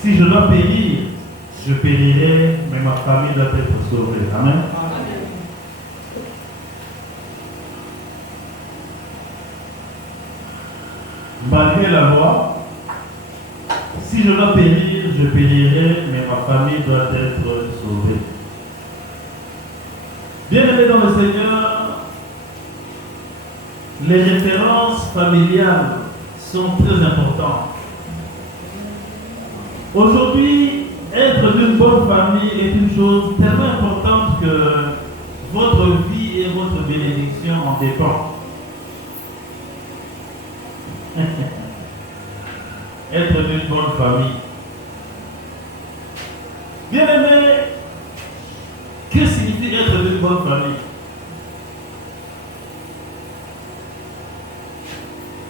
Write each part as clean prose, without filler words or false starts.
Si je dois périr, je périrai, mais ma famille doit être sauvée. Amen. Malgré la loi, si je dois périr, je périrai, mais ma famille doit être sauvée. Bien-aimés dans le Seigneur, les références familiales sont très importantes. Aujourd'hui, être d'une bonne famille est une chose tellement importante que votre vie et votre bénédiction en dépendent. Être d'une bonne famille. Bien-aimé, que signifie être d'une bonne famille?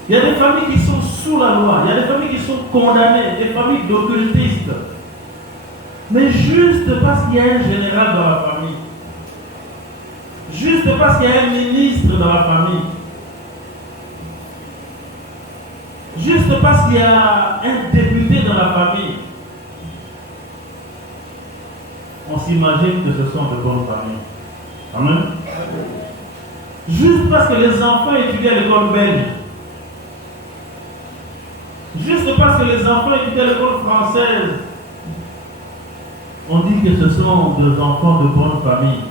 Il y a des familles qui sont sous la loi, il y a des familles qui sont condamnées, des familles d'occultistes. Mais juste parce qu'il y a un général dans la famille, juste parce qu'il y a un ministre dans la famille, juste parce qu'il y a un député dans la famille, on s'imagine que ce sont de bonnes familles. Amen. Juste parce que les enfants étudient à l'école belge, juste parce que les enfants étudient à l'école française, on dit que ce sont des enfants de bonne famille.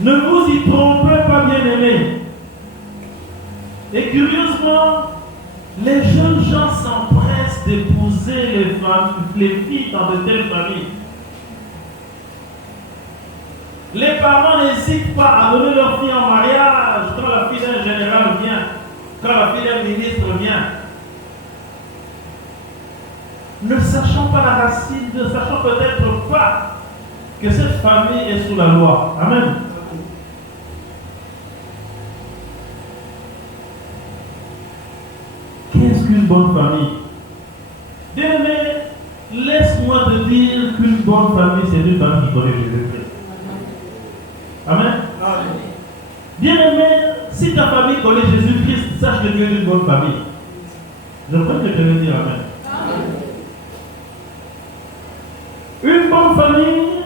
Ne vous y trompez pas, bien-aimés. Et curieusement, les jeunes gens s'empressent d'épouser les filles dans de telles familles. Les parents n'hésitent pas à donner leur fille en mariage quand la fille d'un général vient, quand la fille d'un ministre vient. Ne sachant pas la racine, ne sachant peut-être pas que cette famille est sous la loi. Amen. Qu'est-ce qu'une bonne famille? Bien-aimé, laisse-moi te dire qu'une bonne famille, c'est une famille qui connaît Jésus-Christ. Amen. Bien-aimé, si ta famille connaît Jésus-Christ, sache que tu es une bonne famille. Je crois que je vais dire Amen. Une bonne famille,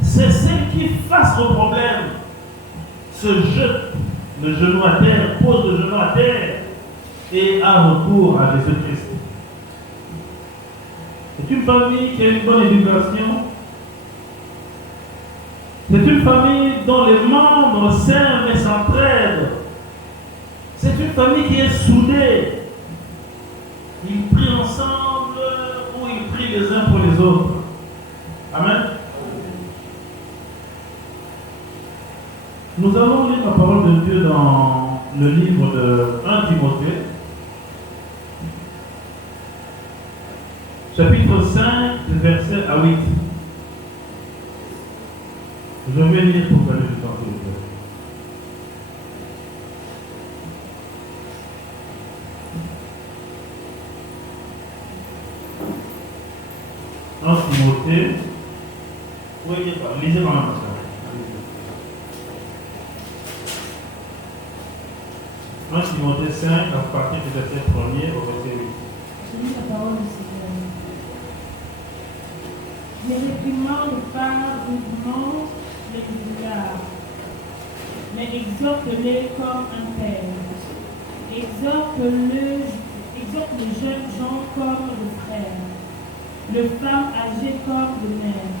c'est celle qui, face au problème, se jette le genou à terre, pose le genou à terre et a recours à Jésus-Christ. C'est une famille qui a une bonne éducation. C'est une famille dont les membres s'aiment et s'entraident. C'est une famille qui est soudée. Ils prient ensemble ou ils prient les uns pour les autres. Amen. Nous allons lire la parole de Dieu dans le livre de 1 Timothée, chapitre 5, verset à 8. Je vais lire pour gagner du temps, s'il vous plaît. En Timothée, oui, lisez dans la version. 1 Timothée 5, à partir du verset 1er au verset 8. Je lis la parole du Seigneur. Les réprimandes par rudement les égards, mais exhorte-les comme un père. Exhorte les jeunes gens comme le frère, les femmes âgées comme des mères,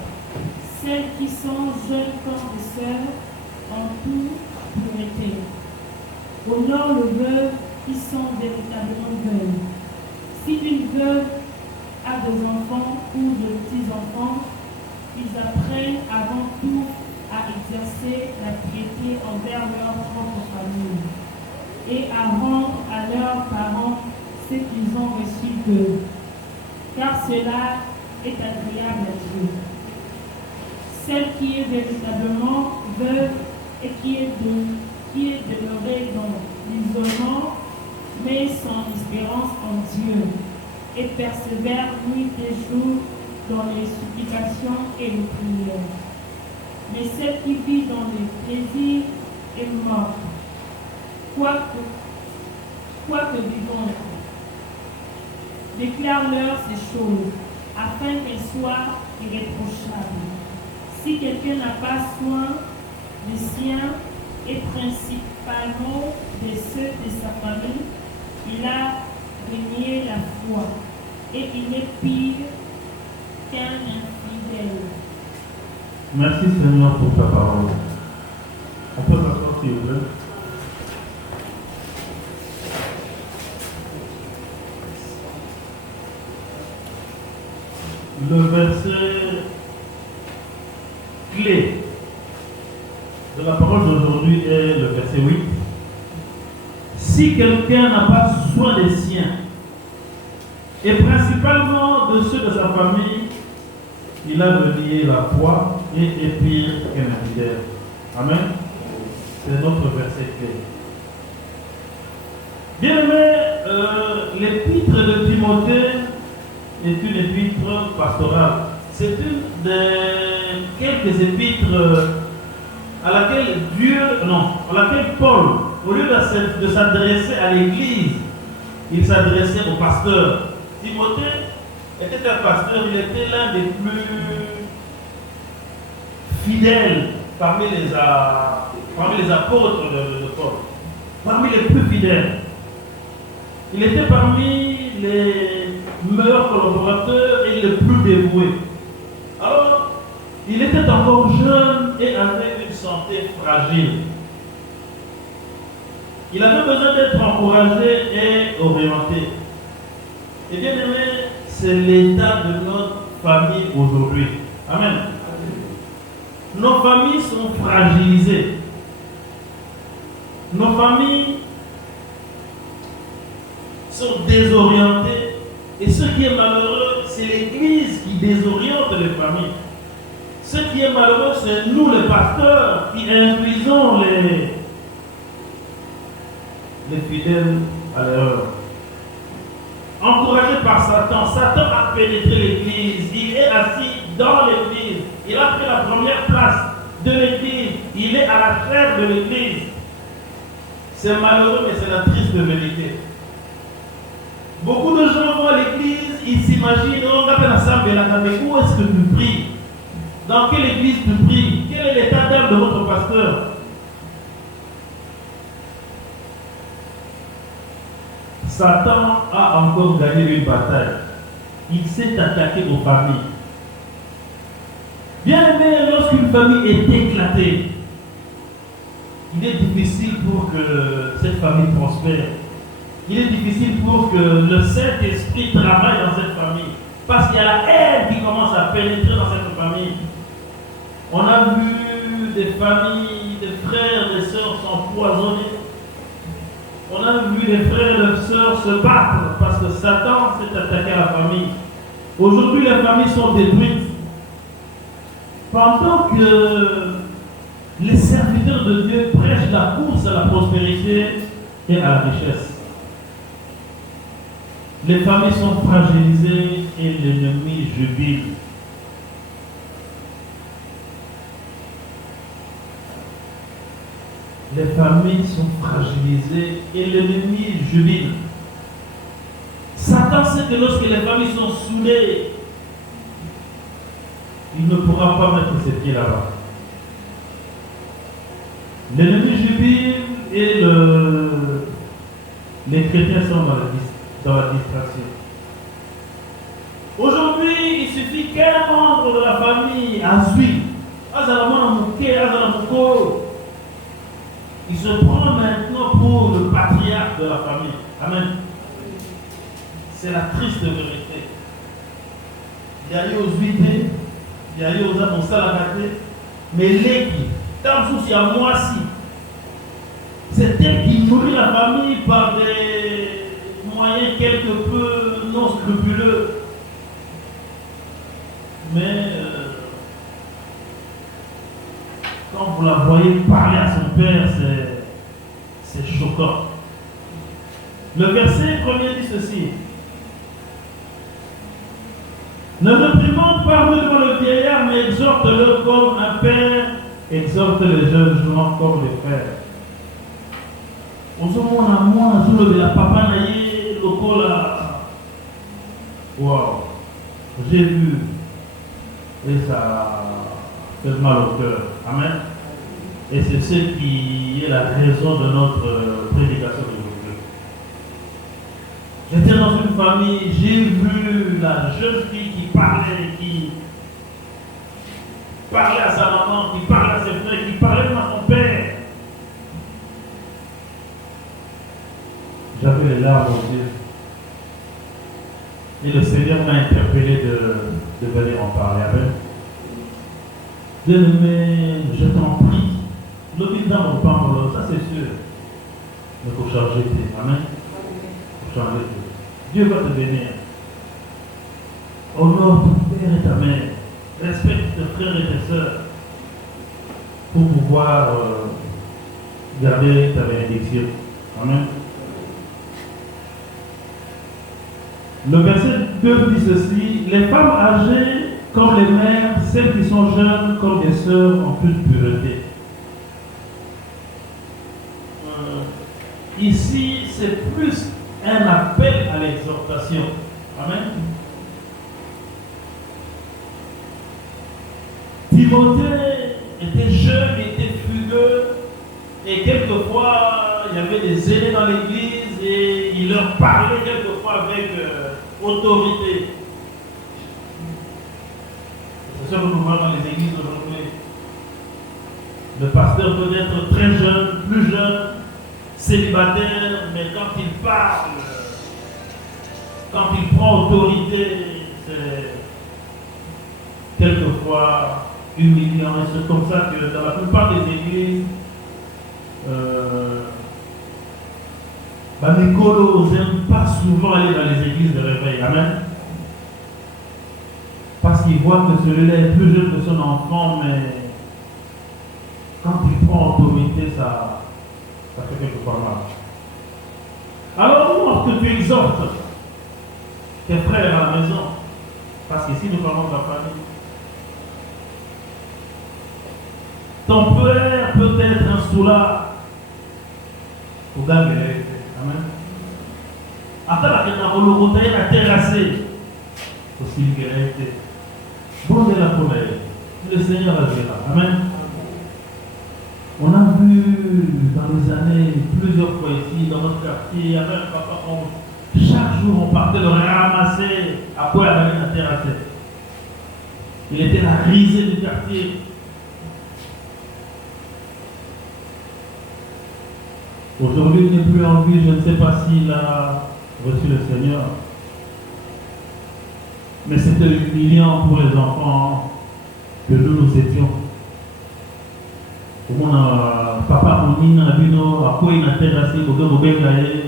celles qui sont jeunes comme des sœurs, en toute pureté. Honore le veuve qui sont véritablement veuves. Si une veuve a des enfants ou de petits-enfants, ils apprennent avant tout à exercer la piété envers leur propre famille et à rendre à leurs parents ce qu'ils ont reçu d'eux, car cela est agréable à Dieu. Celle qui est véritablement veuve et qui est demeurée dans l'isolement, mais sans espérance en Dieu, et persévère nuit et jour dans les supplications et les prières. Mais celle qui vit dans les plaisirs est morte. Quoique vivante, Déclare-leur ces choses, afin qu'elles soient irréprochables. Si quelqu'un n'a pas soin des siens, et principalement de ceux de sa famille, il a renié la foi, et il est pire qu'un infidèle. Merci Seigneur pour ta parole. On peut s'asseoir s'il vous plaît. Le verset clé de la parole d'aujourd'hui est le verset 8. Si quelqu'un n'a pas soin des siens, et principalement de ceux de sa famille, il a renié la foi et est pire qu'un infidèle. Amen. C'est notre verset clé. Bien aimé, l'épître de Timothée est une épître pastorale. C'est une des quelques épîtres à laquelle Paul, au lieu de s'adresser à l'église, il s'adressait au pasteur. Timothée était un pasteur, il était l'un des plus fidèles parmi les apôtres de Paul, parmi les plus fidèles. Il était parmi les meilleurs collaborateurs et les plus dévoués. Alors, il était encore jeune et avait une santé fragile. Il avait besoin d'être encouragé et orienté. Et bien aimé, c'est l'état de notre famille aujourd'hui. Amen. Nos familles sont fragilisées. Nos familles sont désorientées. Et ce qui est malheureux, c'est l'Église qui désoriente les familles. Ce qui est malheureux, c'est nous les pasteurs qui induisons les fidèles à l'erreur. Encouragé par Satan, Satan a pénétré l'Église. Il est assis dans l'Église. Il a pris la première place de l'Église. Il est à la chair de l'Église. C'est malheureux, mais c'est la triste vérité. Beaucoup de gens vont à l'église, ils s'imaginent, on appelle ensemble, mais où est-ce que tu pries? Dans quelle église tu pries? Quel est l'état d'âme de votre pasteur? Satan a encore gagné une bataille. Il s'est attaqué aux familles. Bien aimé, lorsqu'une famille est éclatée, il est difficile pour que cette famille prospère. Il est difficile pour que le Saint-Esprit travaille dans cette famille. Parce qu'il y a la haine qui commence à pénétrer dans cette famille. On a vu des familles, des frères, des sœurs s'empoisonner. On a vu des frères et des sœurs se battre parce que Satan s'est attaqué à la famille. Aujourd'hui, les familles sont détruites. Pendant que les serviteurs de Dieu prêchent la course à la prospérité et à la richesse, les familles sont fragilisées et l'ennemi jubile. Les familles sont fragilisées et l'ennemi jubile. Satan sait que lorsque les familles sont soudées, il ne pourra pas mettre ses pieds là-bas. L'ennemi jubile et les chrétiens sont dans la distraction. Aujourd'hui, il suffit qu'un membre de la famille il se prend maintenant pour le patriarche de la famille. Amen. C'est la triste vérité. Il y a eu aux huités, il y a eu aux salagatés, mais l'équipe, tant que c'est à moi-ci, c'est elle qui nourrit la famille par des moyens quelque peu non scrupuleux. Mais quand vous la voyez parler à son père, c'est choquant. Le verset premier dit ceci: ne réprimande pas devant le vieillard, mais exhorte-le comme un père exhorte les jeunes jouant comme les frères. Ozomona moi, je le la papa naïe, lokola Wow, j'ai vu et ça fait mal au cœur. Amen. Et c'est ce qui est la raison de notre prédication d'aujourd'hui. J'étais dans une famille, j'ai vu la jeune fille qui parlait à sa maman, qui parlait à ses frères, qui parlait à son père. J'avais les larmes aux yeux. Et le Seigneur m'a interpellé de venir en parler avec. Bien-aimé, je t'en prie. Le bilan ne pas en ça c'est sûr. Mais il faut changer. Amen. Il faut changer. Dieu va te bénir. Honore ton père et ta mère. Respecte tes frères et tes sœurs pour pouvoir garder ta bénédiction. Amen. Le verset 2 dit ceci: les femmes âgées comme les mères, celles qui sont jeunes comme des sœurs en toute pureté. Ici, c'est plus un appel à l'exhortation. Amen. Timothée était jeune, était fugueux, et quelquefois, il y avait des aînés dans l'église et il leur parlait quelquefois avec autorité. C'est ça que nous voyons dans les églises aujourd'hui. Le pasteur peut être très jeune, plus jeune, célibataire, mais quand il parle, quand il prend autorité, c'est quelquefois humiliant. Et c'est comme ça que dans la plupart des églises, les colos n'aiment pas souvent aller dans les églises de réveil. Amen. Parce qu'ils voient que celui-là est plus jeune que son enfant, mais quand il prend autorité, ça fait quelquefois mal. Alors, lorsque tu exhortes tes frères à la maison, parce qu'ici nous parlons de la famille, ton père peut être un soulard pour gagner les vérités. Amen. Après la terre, il a terrassé aussi une vérité. Bon de la colère, le Seigneur agira. Amen. On a vu dans les années plusieurs fois ici, dans notre quartier, avec papa, chaque jour on partait le ramasser à quoi il a terrassé. Il était la risée du quartier. Aujourd'hui, il n'est plus en vie, je ne sais pas s'il a reçu le Seigneur. Mais c'était humiliant pour les enfants que nous étions. Comme on a papa Mouni, on a vu à quoi il a terrassé, au gars, au Bengaye.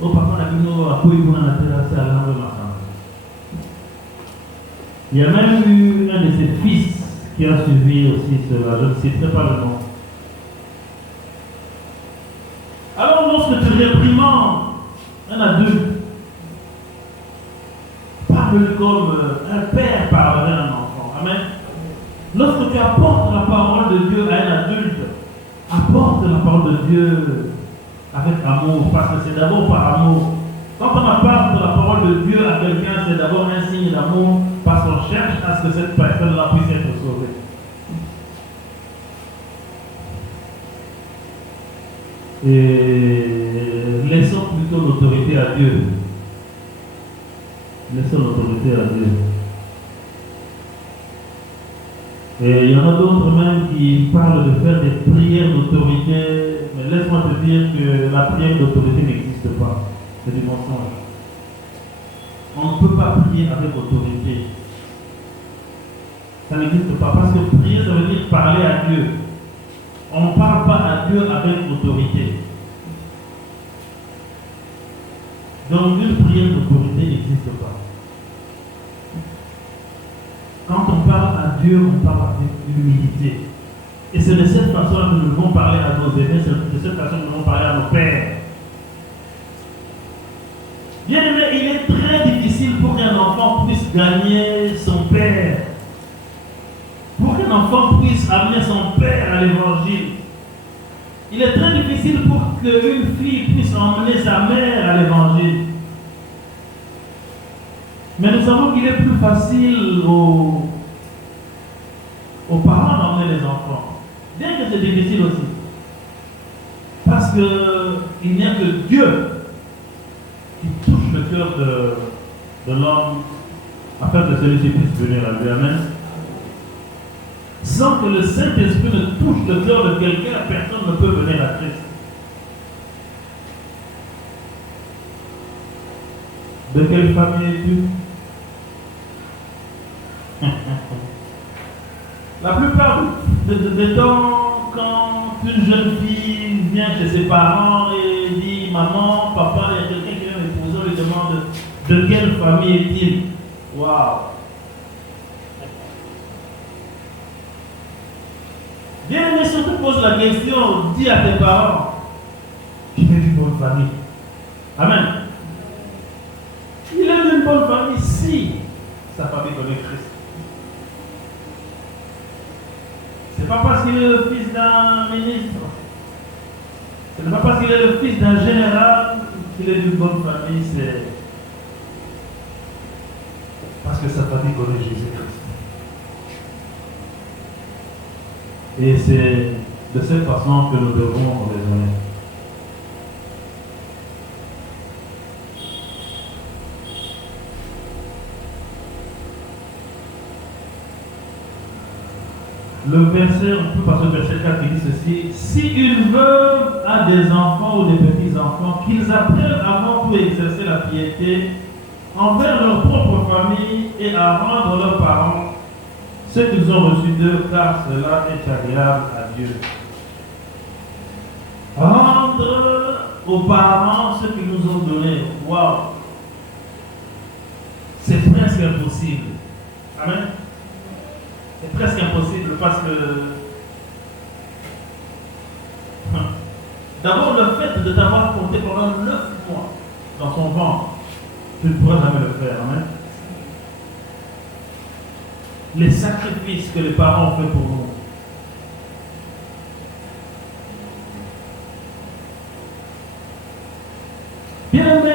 Au papa, on a vu à quoi il a terrassé à l'âme de ma femme. Il y a même eu un de ses fils qui a suivi aussi cela, je ne citerai pas le nom. Alors, lorsque tu réprimandes un adulte, parle comme un père parlerait à un enfant. Amen. Lorsque tu apportes la parole de Dieu à un adulte, apporte la parole de Dieu avec amour, parce que c'est d'abord par amour. Quand on apporte la parole de Dieu à quelqu'un, c'est d'abord un signe d'amour, parce qu'on cherche à ce que cette personne-là puisse être sauvée. Et laissons plutôt l'autorité à Dieu. Laissons l'autorité à Dieu. Et il y en a d'autres même qui parlent de faire des prières d'autorité. Mais laisse-moi te dire que la prière d'autorité n'existe pas. C'est du mensonge. On ne peut pas prier avec autorité. Ça n'existe pas. Parce que prier, ça veut dire parler à Dieu. On ne parle pas à Dieu avec autorité. Donc une prière d'autorité n'existe pas. Quand on parle à Dieu, on parle avec humilité. Et c'est de cette façon que nous devons parler à nos aînés, c'est de cette façon que nous devons parler à nos pères. Bien aimé, il est très difficile pour qu'un enfant puisse gagner son père. Pour qu'un enfant puisse amener son père à l'évangile. Il est très difficile pour qu'une fille puisse emmener sa mère à l'évangile. Mais nous savons qu'il est plus facile aux parents d'emmener les enfants. Bien que c'est difficile aussi. Parce qu'il n'y a que Dieu qui touche le cœur de l'homme afin que celui-ci puisse venir à lui. Amen. Sans que le Saint-Esprit ne touche le cœur de quelqu'un, personne ne peut venir à Christ. De quelle famille es-tu? La plupart du temps, quand une jeune fille vient chez ses parents et dit « Maman, papa, il y a quelqu'un qui vient m'épouser », on lui demande « De quelle famille est-il » Waouh! Bien, mais surtout pose la question, dis à tes parents qu'il est d'une bonne famille. Amen. Il est d'une bonne famille si sa famille connaît Christ. Ce n'est pas parce qu'il est le fils d'un ministre. Ce n'est pas parce qu'il est le fils d'un général qu'il est d'une bonne famille. C'est parce que sa famille connaît Jésus-Christ. Et c'est de cette façon que nous devons raisonner. Le verset, on peut passer au verset 4 qui dit ceci: si une veuve a des enfants ou des petits-enfants, qu'ils apprennent avant tout à exercer la piété envers leur propre famille et à rendre leurs parents ce qu'ils ont reçu d'eux, car cela est agréable à Dieu. Rendre aux parents ce qu'ils nous ont donné. Waouh! C'est presque impossible. Amen. C'est presque impossible parce que d'abord le fait de t'avoir compté pendant 9 mois dans son ventre, tu ne pourras jamais le faire. Amen. Les sacrifices que les parents ont fait pour nous. Bien aimé,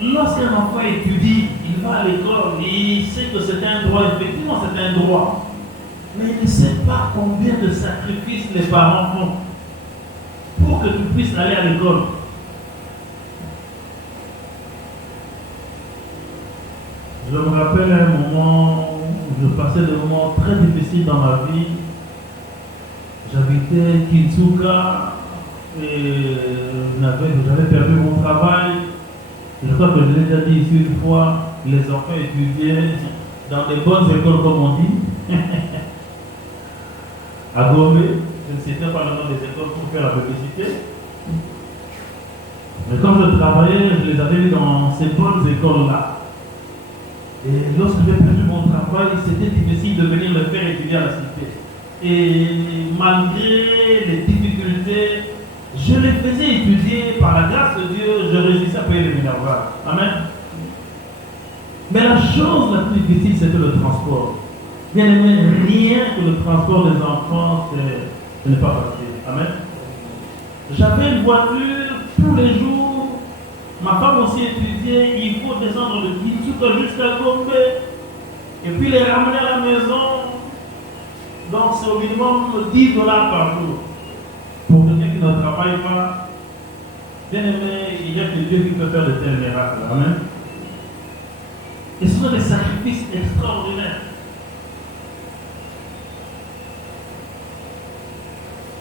lorsqu'un enfant étudie, il va à l'école, il sait que c'est un droit, effectivement c'est un droit. Mais il ne sait pas combien de sacrifices les parents font pour que tu puisses aller à l'école. Je me rappelle un moment où je passais des moments très difficiles dans ma vie. J'habitais Kinsuka et j'avais perdu mon travail. Je crois que je l'ai déjà dit ici une fois, les enfants étudiaient dans des bonnes écoles comme on dit. À Gombe, je ne citais pas le nom des écoles pour faire la publicité. Mais comme je travaillais, je les avais mis dans ces bonnes écoles-là. Et lorsque j'ai perdu mon travail, c'était difficile de venir le faire étudier à la cité. Et malgré les difficultés, je les faisais étudier par la grâce de Dieu, je réussissais à payer les minervoirs. Amen. Mais la chose la plus difficile, c'était le transport. Bien aimé, rien que le transport des enfants, ce n'est pas facile. Amen. J'avais une voiture tous les jours. Ma femme aussi étudiait. Il faut descendre de Kinsuka jusqu'à Gombe. Et puis les ramener à la maison. Donc c'est au minimum $10 par jour. Pour quelqu'un qui ne travaille pas. Bien aimé, il y a que Dieu qui peut faire de tels miracles. Amen. Et ce sont des sacrifices extraordinaires.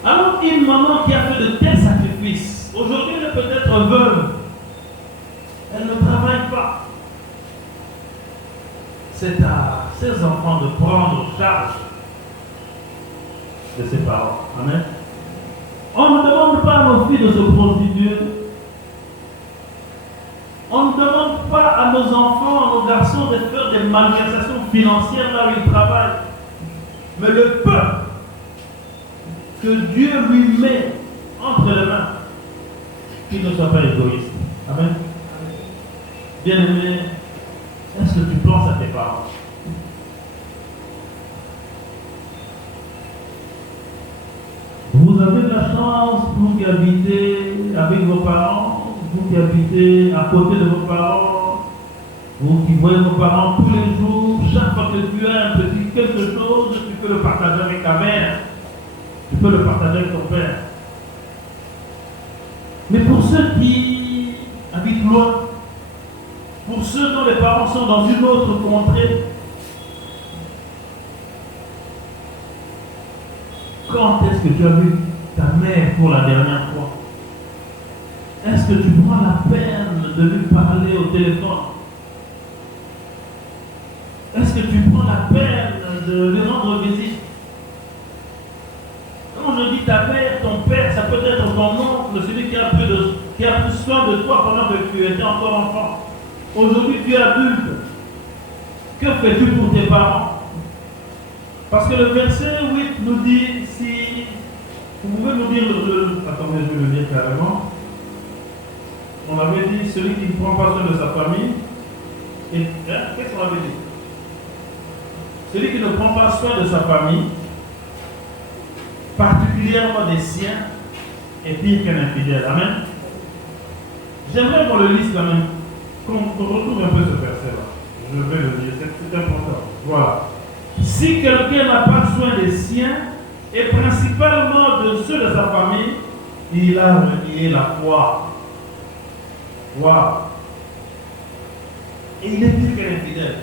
Alors, une maman qui a fait de tels sacrifices, aujourd'hui elle est peut-être veuve, elle ne travaille pas. C'est à ses enfants de prendre charge de ses parents. Amen. On ne demande pas à nos filles de se prostituer. On ne demande pas à nos enfants, à nos garçons de faire des malversations financières là où ils travaillent. Mais le peuple que Dieu lui met entre les mains, qu'il ne soit pas égoïste. Amen. Bien-aimé, est-ce que tu penses à tes parents? Vous avez de la chance, vous qui habitez avec vos parents, vous qui habitez à côté de vos parents, Vous qui voyez vos parents tous les jours, chaque fois que tu as un petit quelque chose, tu peux le partager avec ta mère. Tu peux le partager avec ton père. Mais pour ceux qui habitent loin, pour ceux dont les parents sont dans une autre contrée, quand est-ce que tu as vu ta mère pour la dernière fois? Est-ce que tu prends la peine de lui parler au téléphone? Est-ce que tu prends la peine de lui rendre visite? Quand je dis ta mère, ton père, ça peut être ton oncle, celui qui a pris soin de toi pendant que tu étais encore enfant. Aujourd'hui, tu es adulte. Que fais-tu pour tes parents? Parce que le verset 8 nous dit, si vous pouvez nous dire attendez, je vais le dire carrément. On avait dit, celui qui ne prend pas soin de sa famille, qu'est-ce qu'on avait dit? Celui qui ne prend pas soin de sa famille, particulièrement des siens, est pire qu'un infidèle. Amen. J'aimerais qu'on le lise quand même, qu'on retrouve un peu ce verset-là. Je vais le dire, c'est important. Voilà. Si quelqu'un n'a pas soin des siens, et principalement de ceux de sa famille, il a renié la foi. Wow. Et il est pire qu'un infidèle.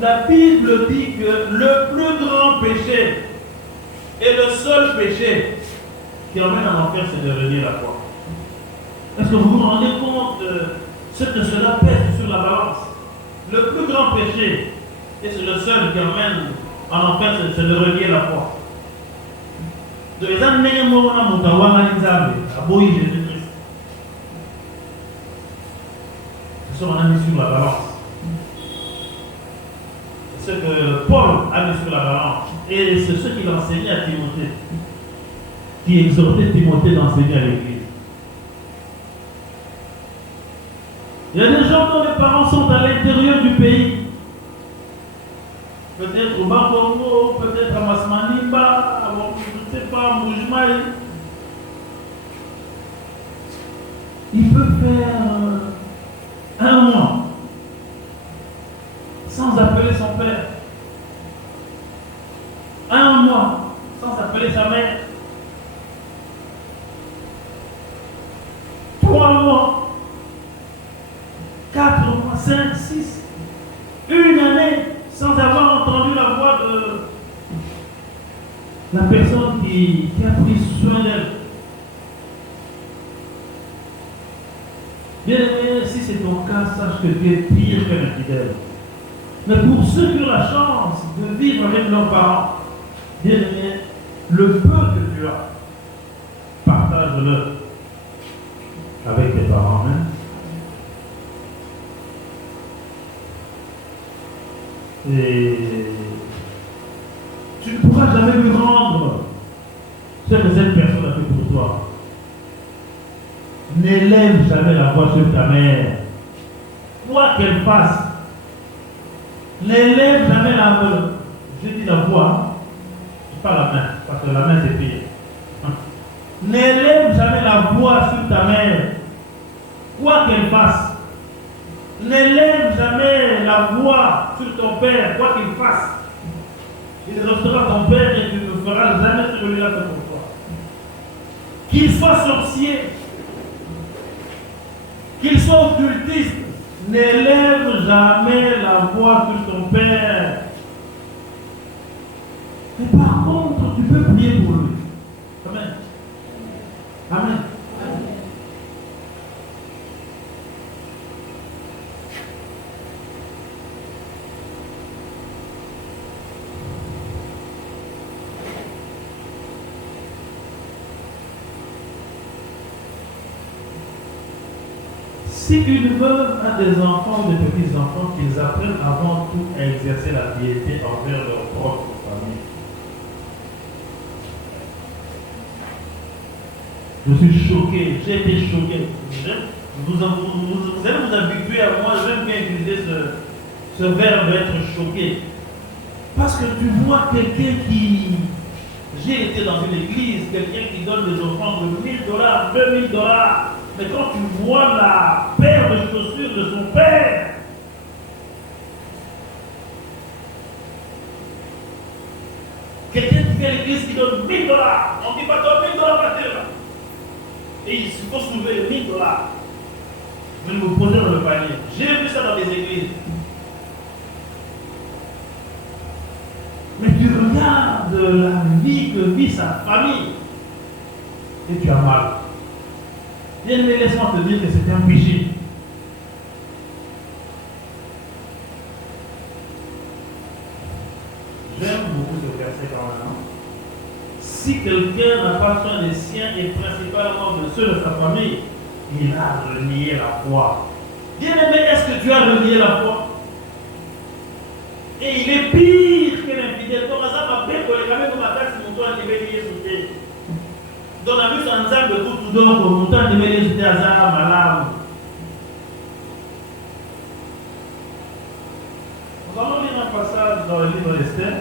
La Bible dit que le plus grand péché et le seul péché qui emmène à l'enfer, c'est de renier la foi. Est-ce que vous vous rendez compte de ce que cela pèse sur la balance? Le plus grand péché, et c'est le seul qui emmène à l'enfer, c'est de renier la foi. De les amener à Boï Jésus-Christ. Ce qu'on a mis sur la balance. Ce que Paul a mis sur la balance. Et c'est ce qu'il enseignait à Timothée. Qui exhortait Timothée d'enseigner à l'église. Il y a des gens dont les parents sont à l'intérieur du pays. Peut-être au Bas-Congo, peut-être à Masmaniba, je ne sais pas, à Moujmaï. Il peut faire un mois sans appeler son père. Un mois sans appeler sa mère. 3 mois. 4 mois, 5, 6. Une année sans avoir entendu la voix de la personne qui a pris soin d'elle. Bien aimé, si c'est ton cas, sache que tu es pire qu'un infidèle. Mais pour ceux qui ont la chance de vivre avec leurs parents, bien aimé, le peu que tu as, partage-le avec tes parents. Hein? Et tu ne pourras jamais lui rendre ce que cette personne a fait pour toi. N'élève jamais la voix sur ta mère, quoi qu'elle fasse. N'élève jamais la voix. Je dis la voix, pas la main, parce que la main c'est pire. N'élève jamais la voix sur ta mère, quoi qu'elle fasse. N'élève jamais la voix sur ton père, quoi qu'il fasse. Il restera ton père et tu ne feras jamais ce que lui a fait pour toi. Qu'il soit sorcier, qu'il soit occultiste, n'élève jamais la voix sur ton père. Mais par contre, tu peux prier pour lui. Amen. Amen. Si une veuve a des enfants ou des petits-enfants, qu'ils apprennent avant tout à exercer la piété envers leur propre famille. Je suis choqué, j'ai été choqué. Vous allez vous habituer à moi, j'aime bien utiliser ce verbe être choqué. Parce que tu vois quelqu'un qui... J'ai été dans une église, quelqu'un qui donne des offrandes de $1000, $2000. Mais quand tu vois la paire de chaussures de son père, Quelqu'un qui vient à l'église qui donne 1000 dollars. On dit pas donne 1000 dollars par terre. Et il faut soulever 1000 dollars. Vous me posez dans le panier. J'ai vu ça dans les églises. Mais tu regardes la vie que vit sa famille et tu as mal. Bien, mais laisse-moi te dire que c'est un péché. J'aime beaucoup ce verset quand même. Si quelqu'un n'a pas soin des siens et principalement de ceux de sa famille, il a renié la foi. Bien-aimé, est-ce que tu as renié la foi? Et il est pire que l'infidèle. Donc, ça m'a fait que les gamins de ma taxe, mon toit, ils veulent y sauter. Donc, on a vu son ensemble de tout, donc, mon toit, ils veulent y sauter à Zara, malade. Nous allons lire un passage dans le livre d'Esther.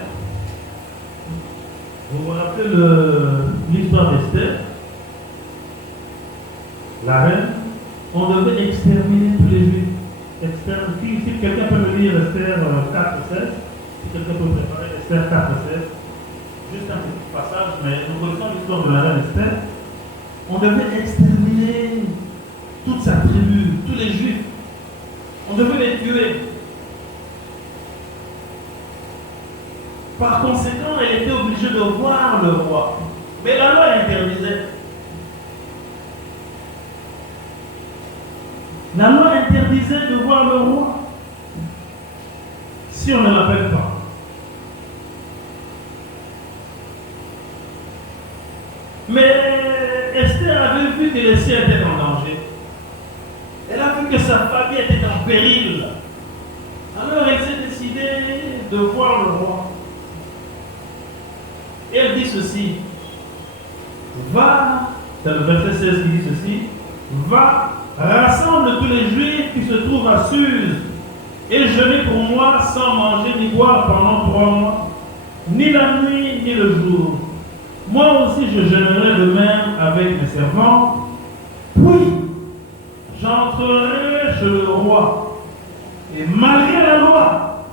Vous vous rappelez l'histoire d'Esther? La reine, on devait exterminer tous les juifs. Si quelqu'un peut me lire Esther 4:16, si quelqu'un peut préparer Esther 4:16, juste un petit passage, mais nous connaissons l'histoire de la reine Esther. On devait exterminer toute sa tribu, tous les juifs. On devait les tuer. Par conséquent, elle était obligée de voir le roi. Mais la loi interdisait. La loi interdisait de voir le roi si on ne l'appelle pas. Mais Esther avait vu que les siens étaient en danger. Elle a vu que sa famille était en péril. Alors elle s'est décidée de voir le roi. Et elle dit ceci. Va, c'est le verset 16 qui dit ceci. Va, rassemble tous les juifs qui se trouvent à Suse et jeûnez pour moi sans manger ni boire pendant 3 mois, ni la nuit ni le jour. Moi aussi je jeûnerai de même avec mes servants, puis j'entrerai chez le roi, et malgré la loi,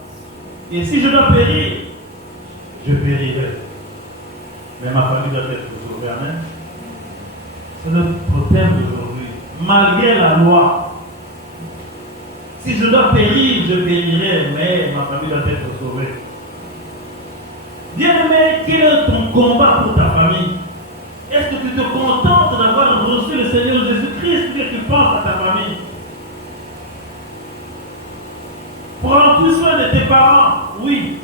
et si je dois périr, je périrai. Mais ma famille doit être sauvée. Amen. C'est notre thème d'aujourd'hui. Malgré la loi, si je dois périr, je périrai, mais ma famille doit être sauvée. Bien-aimé, quel est ton combat pour ta famille? Est-ce que tu te contentes d'avoir reçu le Seigneur Jésus-Christ ou que tu penses à ta famille? Prends-tu soin de tes parents? Oui.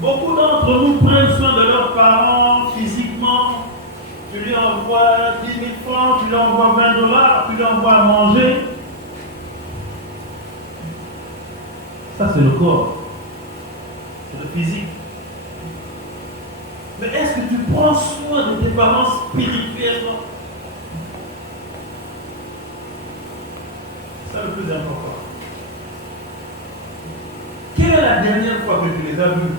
Beaucoup d'entre nous prennent soin de leurs parents physiquement. Tu lui envoies 10 000 francs, tu lui envoies 20 dollars, tu lui envoies à manger. Ça, c'est le corps. C'est le physique. Mais est-ce que tu prends soin de tes parents spirituellement? C'est ça le plus important. Quelle est la dernière fois que tu les as vus?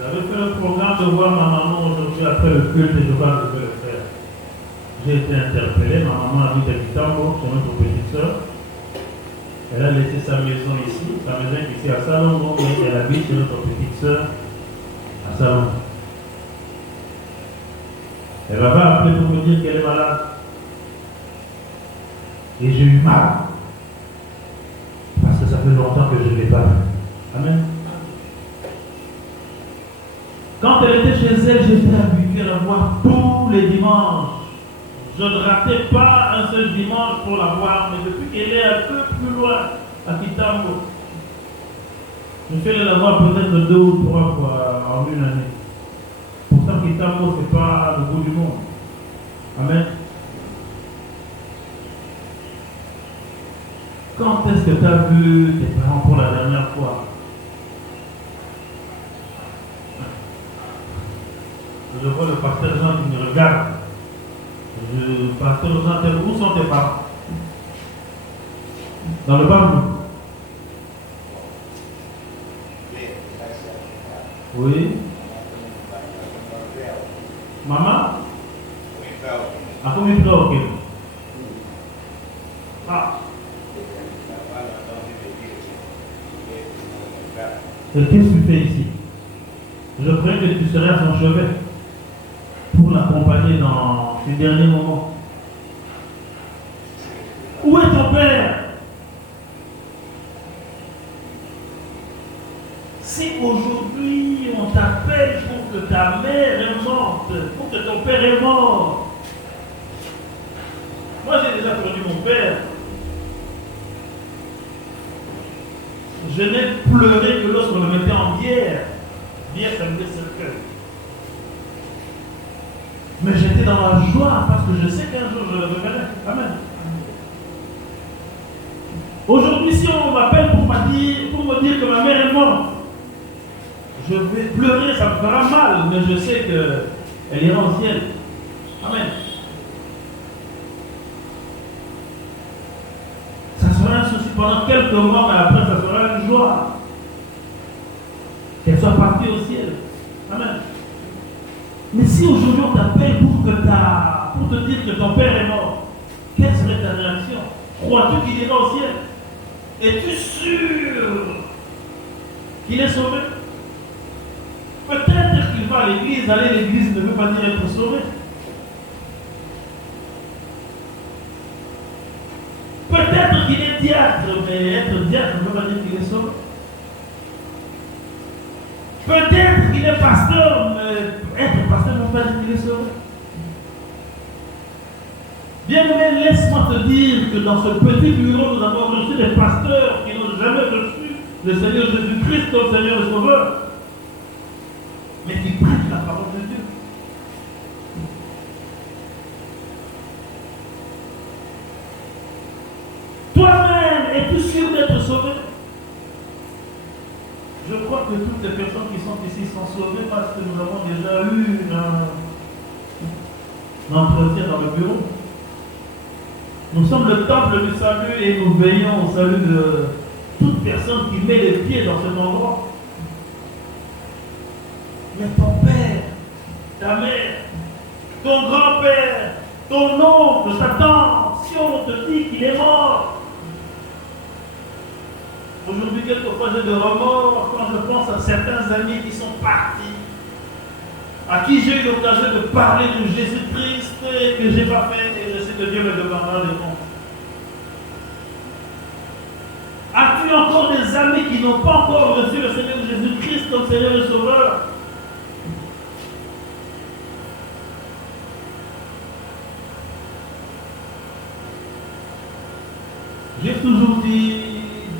J'avais fait le programme de voir ma maman aujourd'hui après le culte et je crois que je vais le faire. J'ai été interpellé, ma maman habite à Kitambo, c'est notre petite soeur. Elle a laissé sa maison ici, sa maison est ici à Salomon, et elle habite chez notre petite soeur à Salomon. Elle m'avait appelé pour me dire qu'elle est malade. Et j'ai eu mal. Parce que ça fait longtemps que je ne l'ai pas vu. Amen. Quand elle était chez elle, j'étais habitué à la voir tous les dimanches. Je ne ratais pas un seul dimanche pour la voir, mais depuis qu'elle est un peu plus loin, à Kitambo, je suis allé la voir peut-être 2 ou 3 fois en une année. Pourtant, Kitambo, ce n'est pas le bout du monde. Amen. Quand est-ce que tu as vu tes parents pour la dernière fois? Je vois le pasteur Jean qui me regarde. Pasteur Jean, où sont tes parents? Dans le bambou. Oui. Maman? À combien de temps? Ah. Et qu'est-ce que tu fais ici? Je croyais que tu serais à son chevet pour l'accompagner dans ses derniers moments. Où est ton père? Si aujourd'hui on t'appelle pour que ta mère est morte, pour que ton père est mort, moi j'ai déjà perdu mon père. Je n'ai pleuré que lorsqu'on le mettait en bière. Bière, ça me laisse le cœur. Mais j'étais dans la joie parce que je sais qu'un jour je le reverrai. Amen. Aujourd'hui, si on m'appelle pour me dire que ma mère est morte, je vais pleurer, ça me fera mal, mais je sais qu'elle ira au ciel. Amen. Ça sera un souci pendant quelques mois, mais après, ça sera une joie. Qu'elle soit partie au ciel. Amen. Mais si aujourd'hui on t'appelle pour te dire que ton père est mort, quelle serait ta réaction? Crois-tu qu'il ira au ciel? Es-tu sûr qu'il est sauvé? Peut-être qu'il va à l'église. Aller à l'église ne veut pas dire être sauvé. Peut-être qu'il est diacre, mais être diacre ne veut pas dire qu'il est sauvé. Peut-être qu'il est pasteur, mais être pasteur ne veut pas dire qu'il est sauvé. Bien-aimé, laisse-moi te dire que dans ce petit bureau, nous avons reçu des pasteurs qui n'ont jamais reçu le Seigneur Jésus-Christ comme Seigneur et Sauveur, mais qui prêchent la parole de Dieu. Toi-même, es-tu sûr d'être sauvé? Je crois que toutes les personnes qui sont ici sont sauvées parce que nous avons déjà eu un entretien dans le bureau. Nous sommes le temple du salut et nous veillons au salut de toute personne qui met les pieds dans cet endroit. Mais ton père, ta mère, ton grand-père, ton oncle, ta tante, si on te dit qu'il est mort. Aujourd'hui, quelquefois, j'ai de remords quand je pense à certains amis qui sont partis, à qui j'ai eu l'occasion de parler de Jésus-Christ et que je n'ai pas fait, et je sais que Dieu me demandera des comptes. As-tu encore des amis qui n'ont pas encore reçu le Seigneur Jésus-Christ comme Seigneur et Sauveur? J'ai toujours dit,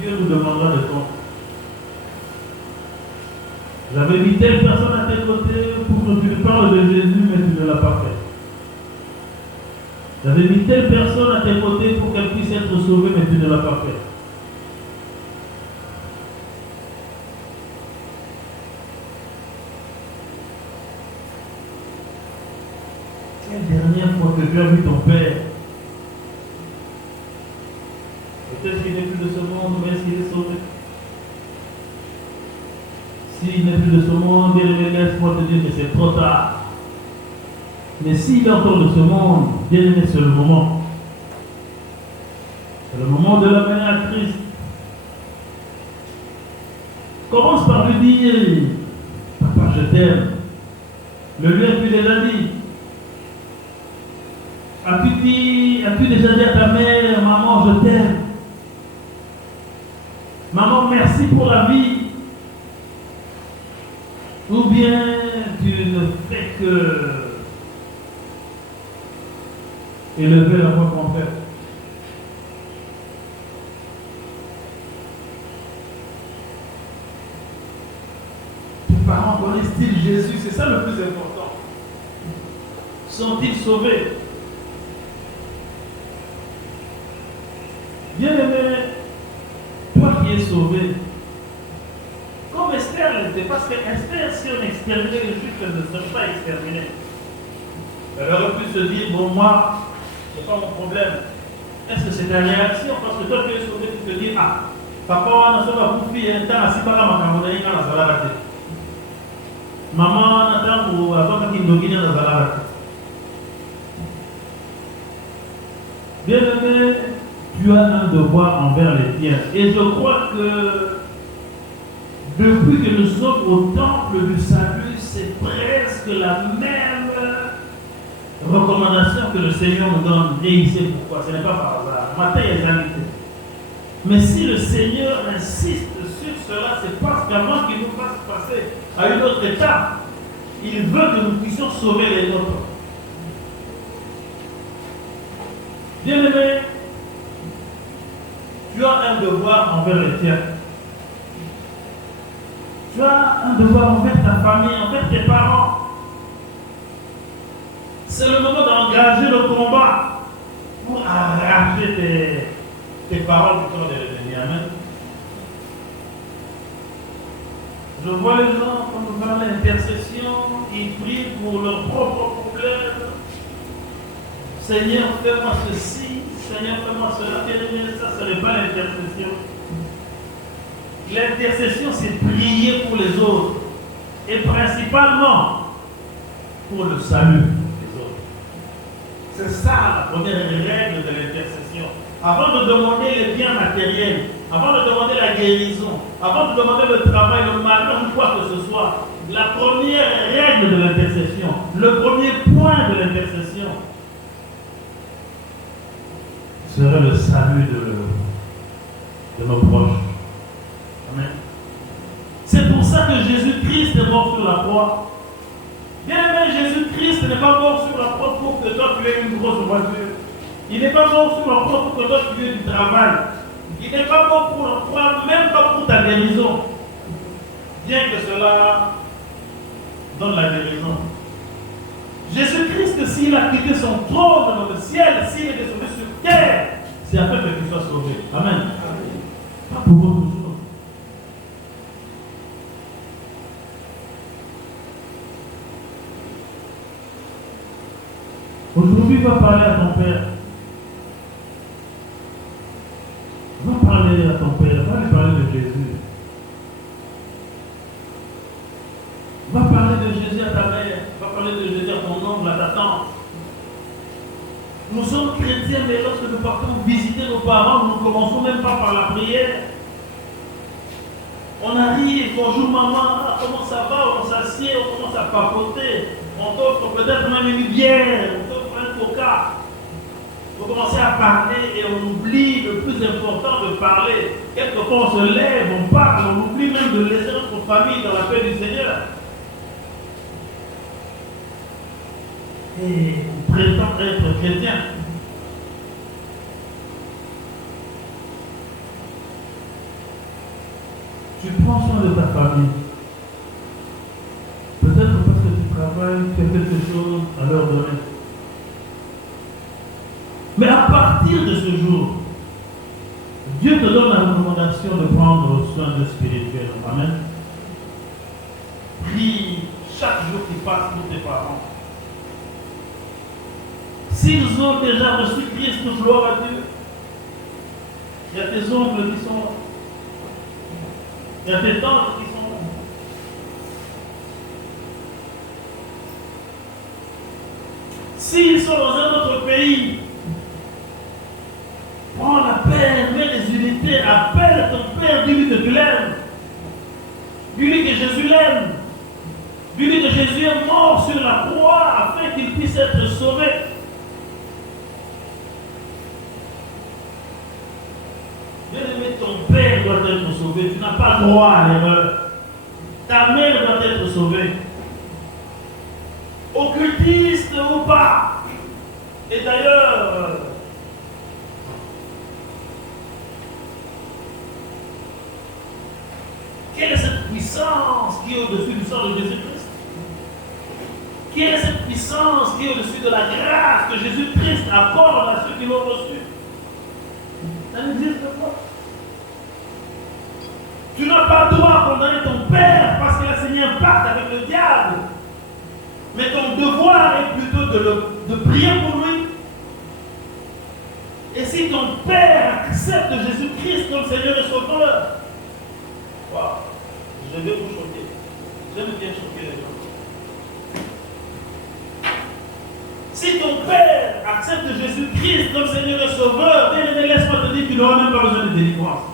Dieu nous demandera des comptes. J'avais mis telle personne à tes côtés pour que tu lui parles de Jésus, mais tu ne l'as pas fait. J'avais mis telle personne à tes côtés pour qu'elle puisse être sauvée, mais tu ne l'as pas fait. Quelle dernière fois que tu as vu ton père? Peut-être qu'il n'est plus de ce monde, mais est-ce qu'il est sauvé? S'il n'est plus de ce monde, laisse-moi te dire que c'est trop tard. Mais s'il est encore de ce monde, bien-aimé, c'est le moment. C'est le moment de l'amener à Christ. Commence par lui dire, papa, je t'aime. Le lui as-tu déjà dit? As-tu déjà dit à ta mère, maman, je t'aime? Maman, merci pour la vie. Ou bien tu ne fais que élever la voix contraire. Tes parents connaissent-ils Jésus? C'est ça le plus important. Sont-ils sauvés? Bien-aimé, toi qui es sauvé, comme Esther l'était, parce que Esther, si on exterminait les Juifs, elle ne serait pas exterminée. Elle aurait pu se dire, bon, moi, c'est pas mon problème. Est-ce que c'est ta réaction? Parce que toi, tu es sauvé, tu te dis, ah, papa, on a sauvé pour fille, un temps, si pas la macamonaï, on a salade. Maman, on a temps pour la femme qui nous guide dans la salade. Bien-aimé, tu as un devoir envers les tiens. Et je crois que Depuis que nous sommes au temple du salut, c'est presque la même recommandation que le Seigneur nous donne. Et il sait pourquoi, ce n'est pas par hasard. Matin, il y a des invités. Mais si le Seigneur insiste sur cela, c'est parce qu'avant qu'il nous fasse passer à une autre étape, il veut que nous puissions sauver les autres. Bien-aimé, tu as un devoir envers les tiens. Tu as un devoir envers ta famille, envers tes parents. C'est le moment d'engager le combat pour arracher tes paroles qui sont des ennemis. Amen. Je vois les gens, quand nous parlons d'intercession, ils prient pour leurs propres problèmes. Seigneur, fais-moi ceci, Seigneur, fais-moi cela. Ça, ce n'est pas l'intercession. L'intercession, c'est prier pour les autres. Et principalement pour le salut des autres. C'est ça la première règle de l'intercession. Avant de demander les biens matériels, avant de demander la guérison, avant de demander le travail, le malheur ou quoi que ce soit, la première règle de l'intercession, le premier point de l'intercession, serait le salut de nos proches. Amen. C'est pour ça que Jésus-Christ est mort sur la croix. Bien aimé, Jésus-Christ n'est pas mort sur la croix pour que toi tu aies une grosse voiture. Il n'est pas mort sur la croix pour que toi tu aies du travail. Il n'est pas mort pour la croix, même pas pour ta guérison. Bien que cela donne la guérison. Jésus-Christ, s'il a quitté son trône dans le ciel, s'il est descendu sur terre, c'est afin que tu sois sauvé. Amen. Amen. Pas pour autre chose. Aujourd'hui, va parler à ton père. Va parler à ton père. Va lui parler de Jésus. Va parler de Jésus à ta mère. Va parler de Jésus à ton oncle, à ta tante. Nous sommes chrétiens, mais lorsque nous partons visiter nos parents, nous ne commençons même pas par la prière. On arrive, bonjour maman, comment ça va? On s'assied, on commence à papoter. On t'offre peut-être même une bière, on t'offre un coca. On commence à parler et on oublie le plus important de parler. Quelquefois on se lève, on parle, on oublie même de laisser notre famille dans la paix du Seigneur. Et on prétend être chrétien. Tu prends soin de ta famille. Peut-être parce que tu travailles, tu fais quelque chose à leur donner. Mais à partir de ce jour, Dieu te donne la recommandation de prendre soin de spirituel. Amen. Prie chaque jour qui passe pour tes parents. S'ils ont déjà reçu Christ, gloire à Dieu. Il y a tes oncles qui sont là. Il y a tes tantes qui sont là. S'ils sont dans un autre pays, prends la peine, mets les unités, appelle ton père, dis-lui que tu l'aimes. Dis-lui que Jésus l'aime. Dis-lui que Jésus est mort sur la croix afin qu'il puisse être sauvé. Bien-aimé, ton père doit être sauvé. Tu n'as pas droit à l'erreur. Ta mère doit être sauvée. Occultiste ou pas. Et d'ailleurs, quelle est cette puissance qui est au-dessus du sang de Jésus-Christ? Quelle est cette puissance qui est au-dessus de la grâce que Jésus-Christ accorde à ceux qui l'ont reçu? Ça n'existe pas. Tu n'as pas le droit à condamner ton père parce qu'il a signé un pacte avec le diable. Mais ton devoir est plutôt de prier pour lui. Et si ton père accepte Jésus-Christ comme Seigneur et Sauveur, wow, je vais vous choquer. J'aime bien choquer les gens. Si ton père accepte Jésus-Christ comme Seigneur et Sauveur, bien, laisse-moi te dire qu'il n'aura même pas besoin de délivrance.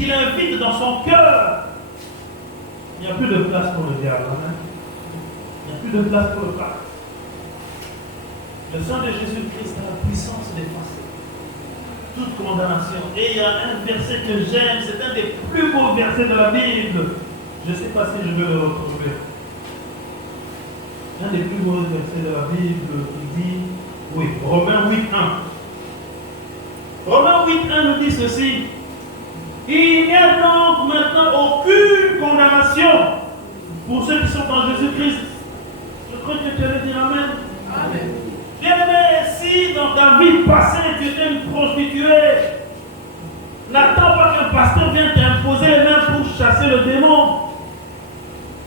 qu'il invite dans son cœur, il n'y a plus de place pour le diable. Amen. Il n'y a plus de place pour le pacte. Le sang de Jésus-Christ a la puissance d'effacer toute condamnation. Et il y a un verset que j'aime, c'est un des plus beaux versets de la Bible. Je ne sais pas si je vais le retrouver. Un des plus beaux versets de la Bible qui dit, oui, Romains 8.1. Romains 8.1 nous dit ceci. Il n'y a donc maintenant aucune condamnation pour ceux qui sont en Jésus-Christ. Je crois que tu allais dire Amen. Amen. Bien-aimé, si dans ta vie passée tu étais une prostituée, n'attends pas qu'un pasteur vienne t'imposer les mains pour chasser le démon.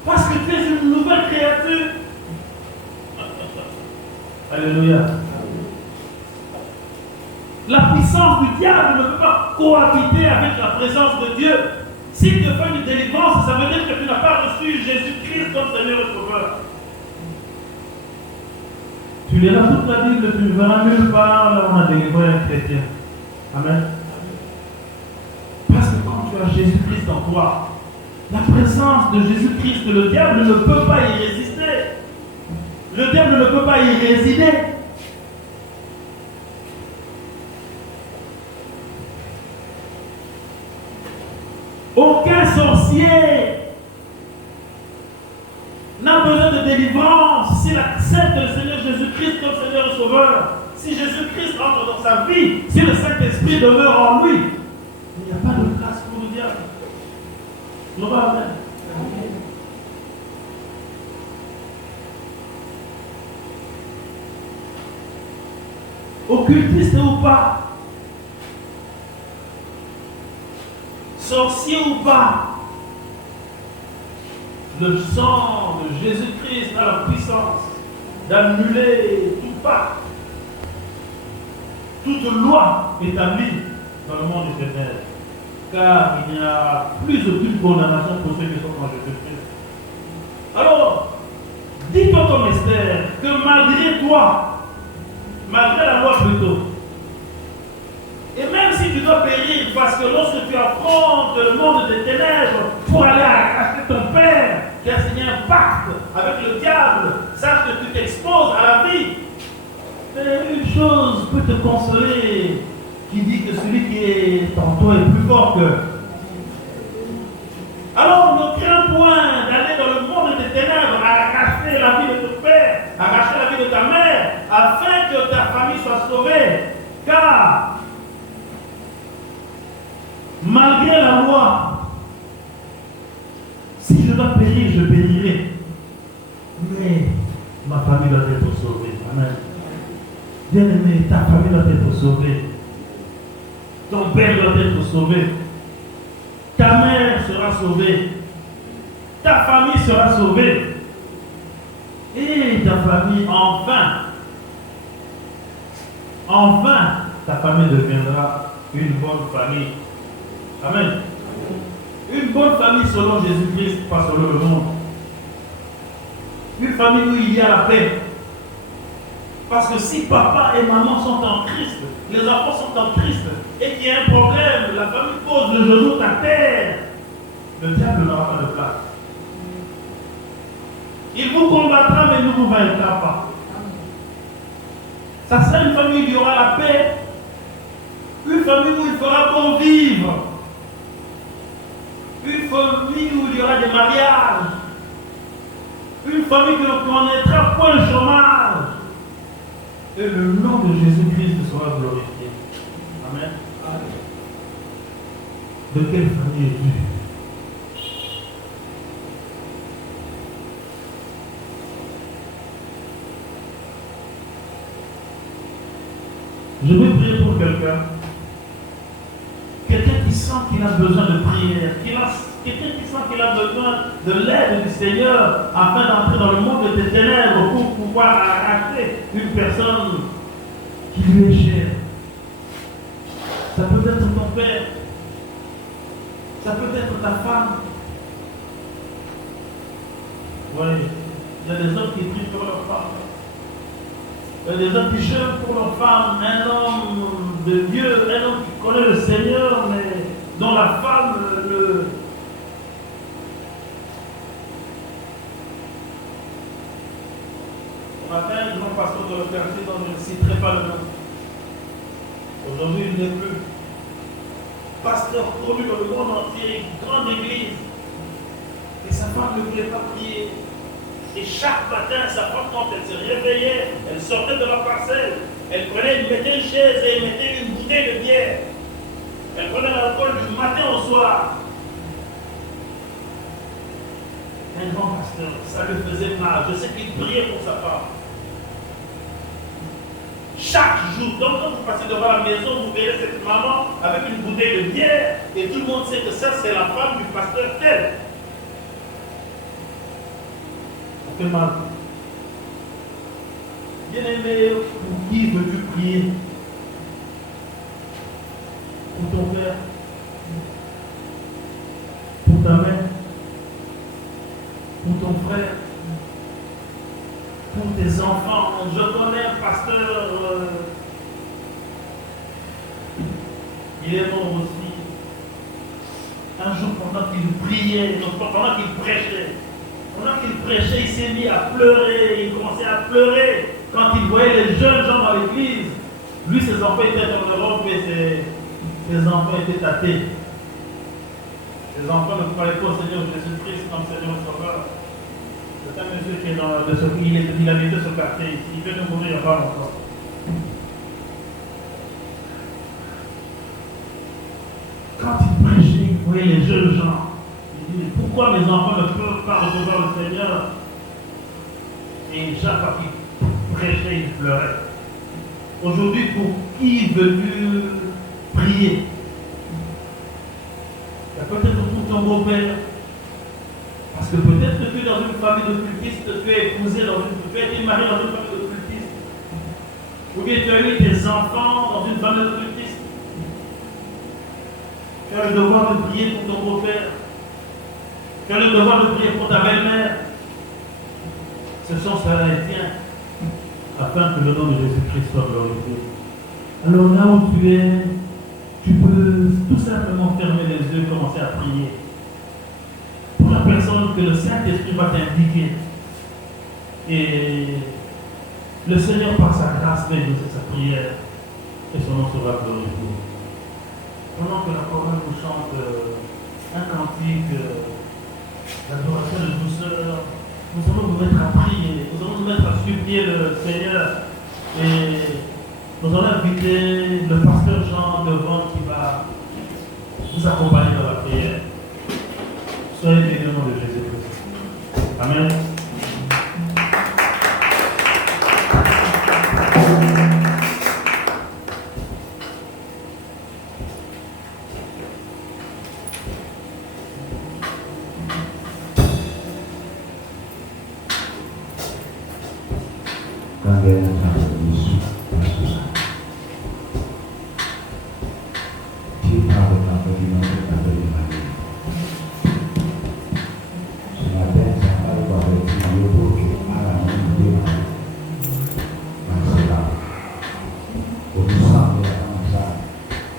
Parce que tu es une nouvelle créature. Alléluia. La puissance du diable ne peut pas cohabiter avec la présence de Dieu. Si tu fais une délivrance, ça veut dire que tu n'as pas reçu Jésus-Christ comme Seigneur et Sauveur. Tu liras toute la Bible, tu ne verras nulle part là où on a délivré un chrétien. Amen. Parce que quand tu as Jésus-Christ en toi, la présence de Jésus-Christ, le diable ne peut pas y résister. Le diable ne peut pas y résider. Aucun sorcier n'a besoin de délivrance s'il accepte le Seigneur Jésus-Christ comme Seigneur et Sauveur. Si Jésus-Christ entre dans sa vie, si le Saint-Esprit demeure en lui, il n'y a pas de place pour le diable. Gloire à Dieu. Occultiste ou pas, sorcier ou pas, le sang de Jésus-Christ a la puissance d'annuler tout pacte, toute loi établie dans le monde des ténèbres. Car il n'y a plus aucune condamnation pour ceux qui sont en Jésus-Christ. Alors, dis-toi comme Esther que malgré toi, malgré la loi plutôt, et même si tu dois périr, parce que lorsque tu affrontes le monde des ténèbres pour aller acheter ton père, qui a signé un pacte avec le diable, sache que tu t'exposes à la vie. Mais une chose peut te consoler, qui dit que celui qui est en toi est plus fort que. Alors ne crains point d'aller dans le monde des ténèbres, arracher la vie de ton père, arracher la vie de ta mère, afin que ta famille soit sauvée. Car malgré la loi, si je dois périr, je périrai. Mais ma famille doit être sauvée. Amen. Bien-aimé, ta famille doit être sauvée. Ton père doit être sauvé. Ta mère sera sauvée. Ta famille sera sauvée. Et ta famille, enfin, ta famille deviendra une bonne famille. Amen. Une bonne famille selon Jésus-Christ, pas selon le monde. Une famille où il y a la paix. Parce que si papa et maman sont en Christ, les enfants sont en Christ, et qu'il y a un problème, la famille pose le genou à terre, le diable n'aura pas de place. Il vous combattra, mais il ne vous vaincra pas. Ça sera une famille où il y aura la paix, une famille où il fera bon vivre, une famille où il y aura des mariages, une famille qui ne connaîtra point le chômage. Et le nom de Jésus-Christ sera glorifié. Amen. De quelle famille es-tu? Je vais prier pour quelqu'un. Quelqu'un qui sent qu'il a besoin de prière. Quelqu'un qui sent qu'il a besoin de l'aide du Seigneur afin d'entrer dans le monde des ténèbres pour pouvoir arracher une personne qui lui est chère. Ça peut être ton père. Ça peut être ta femme. Oui, il y a des hommes qui prient pour leur femme. Il y a des hommes qui jeûnent pour leur femme. Un homme de Dieu, un homme qui connaît le Seigneur, mais dont la femme le... On appelle le grand pasteur de l'autorité dont je ne citerai pas le nom. Aujourd'hui, il n'est plus pasteur connu dans le monde entier, grande église. Et sa femme ne voulait pas prier. Et chaque matin, sa femme, quand elle se réveillait, elle sortait de la parcelle. Elle prenait, elle mettait une chaise et elle mettait une bouteille de bière. Elle prenait l'alcool du matin au soir. Un grand pasteur, ça lui faisait mal. Je sais qu'il priait pour sa femme. Chaque jour, donc quand vous passez devant la maison, vous verrez cette maman avec une bouteille de bière et tout le monde sait que ça, c'est la femme du pasteur tel. Ça fait mal. Bien-aimé, pour qui veux-tu prier? Pour ton père? Pour ta mère? Pour ton frère? Pour tes enfants? Je connais un pasteur, il est mort aussi. Un jour, pendant qu'il priait, pendant qu'il prêchait, il s'est mis à pleurer, il commençait à pleurer quand il voyait les jeunes gens dans l'église. Lui, ses enfants étaient dans l'Europe, mais ses enfants étaient athées. Ses enfants ne croyaient pas au Seigneur Jésus-Christ comme Seigneur Sauveur. C'est un monsieur qui est il habitait ce quartier ici, il vient de mourir il n'y a pas longtemps. Quand il prêchait, il voyait les jeunes gens. Il dit, pourquoi mes enfants ne peuvent pas recevoir le Seigneur? Et chaque fois qu'il prêchait, il pleurait. Aujourd'hui, pour qui veux-tu prier? Il y a peut-être pour ton beau-père. Parce que peut-être que tu es dans une famille de cultistes, tu es épousé tu as été marié dans une famille de cultistes. Ou bien tu as eu tes enfants dans une famille de cultistes. Tu as le devoir de prier pour ton beau-père. Tu as le devoir de prier pour ta belle-mère. Ce sont cela les tiens, afin que le nom de Jésus-Christ soit glorifié. Alors là où tu es, tu peux tout simplement fermer les yeux et commencer à prier. Pour la personne que le Saint-Esprit va t'indiquer. Et le Seigneur, par sa grâce, va écouter sa prière. Et son nom sera glorifié. Pendant que la chorale nous chante un cantique d'adoration de douceur, nous allons nous mettre à prier, nous allons nous mettre à supplier le Seigneur. Et nous allons inviter le pasteur Jean devant qui va nous accompagner dans la prière. Soyez bénis au nom de Jésus-Christ. Amen.ที่พาไปทำปฏิบัติ